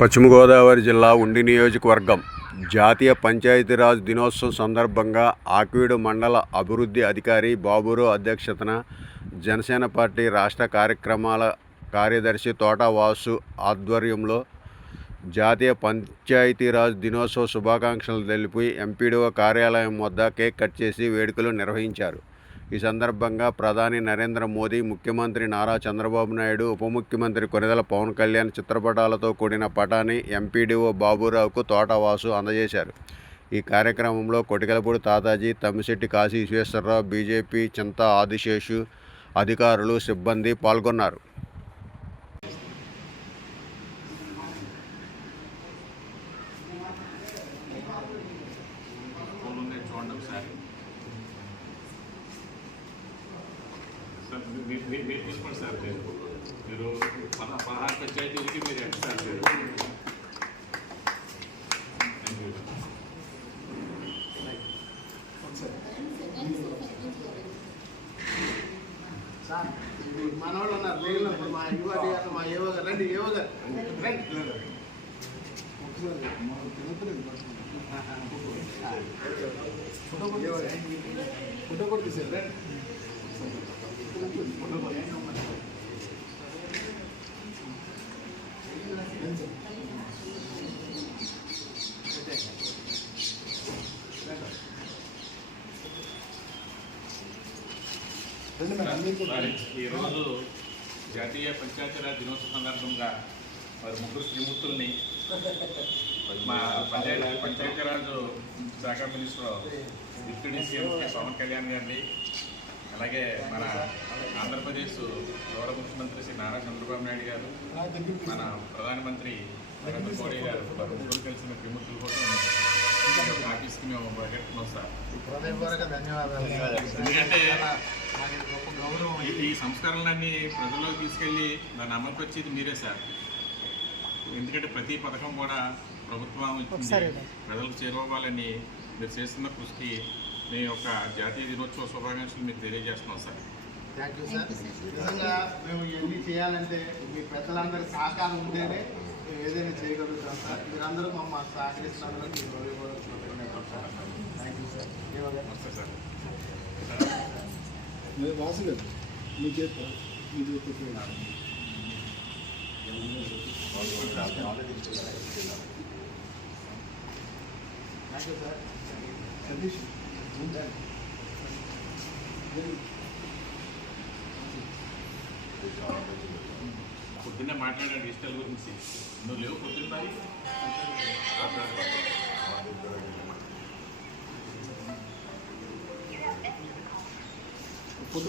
పశ్చిమ గోదావరి జిల్లా ఉండి నియోజకవర్గం జాతీయ పంచాయతీరాజ్ దినోత్సవం సందర్భంగా ఆక్వీడు మండల అభివృద్ధి అధికారి బాబురావు అధ్యక్షతన జనసేన పార్టీ రాష్ట్ర కార్యక్రమాల కార్యదర్శి తోట వాసు ఆధ్వర్యంలో జాతీయ పంచాయతీరాజ్ దినోత్సవ శుభాకాంక్షలు తెలిపి ఎంపీడీఓ కార్యాలయం వద్ద కేక్ కట్ చేసి వేడుకలు నిర్వహించారు. ఈ సందర్భంగా ప్రధాని నరేంద్ర మోదీ, ముఖ్యమంత్రి నారా చంద్రబాబు నాయుడు, ఉప ముఖ్యమంత్రి కొణిదెల పవన్ కళ్యాణ్ చిత్రపటాలతో కూడిన పటాన్ని ఎంపీడీఓ బాబురావుకు తోట వాసు అందజేశారు. ఈ కార్యక్రమంలో కొటికలపూడి తాతాజీ, తమ్మిశెట్టి కాశీ విశ్వేశ్వరరావు, బీజేపీ చింతా ఆదిశేషు, అధికారులు, సిబ్బంది పాల్గొన్నారు. మీరు తీసుకోండి సార్. మీరు 16 పంచాయతీలకి మీరు ఎంత సార్? సార్ మన వాళ్ళు ఉన్నారు లేను. మా యువటి మా యువగా రండి, యువగా రండి. ఫోటో కూడా తీసారు. రండి. ఈరోజు జాతీయ పంచాయతీరాజ్ దినోత్సవ సందర్భంగా మరి ముగ్గురు శ్రీమూర్తుల్ని మా పంచాయతీరాజ్ శాఖ minister deputy CM Pawan Kalyan గారిని, అలాగే మన ఆంధ్రప్రదేశ్ గౌరవ ముఖ్యమంత్రి శ్రీ నారా చంద్రబాబు నాయుడు గారు, మన ప్రధానమంత్రి నరేంద్ర మోడీ గారు ముగ్గురు కలిసిన త్రిమూర్తుల కోసం ఆఫీస్కి మేము బయటెట్టుకున్నాం సార్. ఎందుకంటే ఈ సంస్కరణలన్నీ ప్రజల్లోకి తీసుకెళ్ళి దాన్ని అమలుకి వచ్చేది మీరే సార్. ఎందుకంటే ప్రతి పథకం కూడా ప్రభుత్వం ఇచ్చింది ప్రజలకు చేరువవ్వాలని మీరు చేస్తున్న కృషికి మీ యొక్క జాతీయ దినోత్సవ శుభాకాంక్షలు మీకు తెలియజేస్తున్నాం సార్. Thank you sir. నిజంగా మేము ఇవన్నీ చేయాలంటే మీ పెద్దలందరి సహకారం ఉంటేనే మేము ఏదైనా చేయగలుగుతాం సార్. మీరందరూ మమ్మల్ని సహకరిస్తున్నందుకు మీకు హృదయపూర్వక సార్. Thank you sir. నమస్తే సార్. వాసు గారు మీ చేతి థ్యాంక్ యూ సార్. సతీష్ పొద్దున్నే మాట్లాడాడు డిజిటల్ గురించి. నువ్వు లేవు పొద్దున్న ఫోటో